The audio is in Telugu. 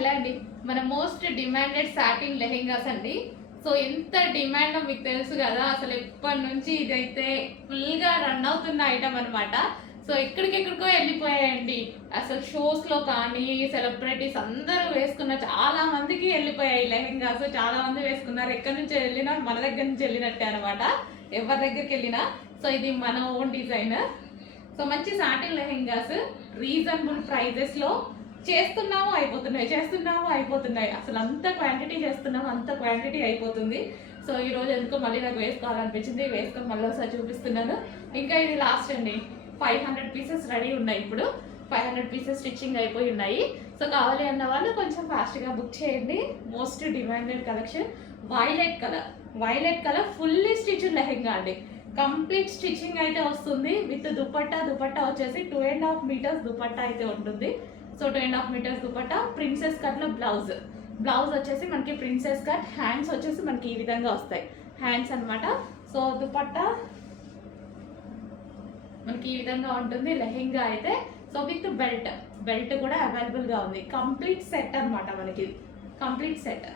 హలో అండి, మన మోస్ట్ డిమాండెడ్ సాటిన్ లెహెంగాస్ అండి. సో ఎంత డిమాండ్ మీకు తెలుసు కదా, అసలు ఎప్పటి నుంచి ఇదైతే ఫుల్గా రన్ అవుతున్న ఐటమ్ అనమాట. సో ఎక్కడికెక్కడికో వెళ్ళిపోయాయండి. అసలు షోస్లో కానీ సెలబ్రిటీస్ అందరూ వేసుకున్న చాలా మందికి వెళ్ళిపోయాయి లెహెంగాస్. చాలా మంది వేసుకున్నారు. ఎక్కడి నుంచి వెళ్ళినా మన దగ్గర నుంచి వెళ్ళినట్టే అనమాట, ఎవరి దగ్గరికి వెళ్ళినా. సో ఇది మన ఓన్ డిజైన్. సో మంచి సాటిన్ లెహెంగాస్ రీజనబుల్ ప్రైజెస్లో చేస్తున్నాము అయిపోతున్నాయి. అసలు అంత క్వాంటిటీ చేస్తున్నాము, అంత క్వాంటిటీ అయిపోతుంది. సో ఈరోజు ఎందుకో మళ్ళీ నాకు వేసుకోవాలనిపించింది, వేసుకొని మళ్ళీ ఒకసారి చూపిస్తున్నాను. ఇంకా ఇది లాస్ట్ అండి. 500 పీసెస్ రెడీ ఉన్నాయి. ఇప్పుడు 500 పీసెస్ స్టిచ్చింగ్ అయిపోయి ఉన్నాయి. సో కావాలి అన్న వాళ్ళు కొంచెం ఫాస్ట్గా బుక్ చేయండి. Most demanded collection violet colour fully stitched lehenga అండి. కంప్లీట్ స్టిచ్చింగ్ అయితే వస్తుంది విత్ దుపట్టా వచ్చేసి 2.5 మీటర్స్ దుపట్టా అయితే ఉంటుంది. సో 2.5 మీటర్స్ దుపట్టా, ప్రిన్సెస్ కట్లో బ్లౌజ్ వచ్చేసి మనకి ప్రిన్సెస్ కట్, హ్యాండ్స్ వచ్చేసి మనకి ఈ విధంగా వస్తాయి హ్యాండ్స్ అనమాట. సో దుపట్టా మనకి ఈ విధంగా ఉంటుంది లెహెంగా అయితే. సో విత్ బెల్ట్ కూడా అవైలబుల్గా ఉంది. కంప్లీట్ సెట్ అనమాట, మనకి కంప్లీట్ సెట్.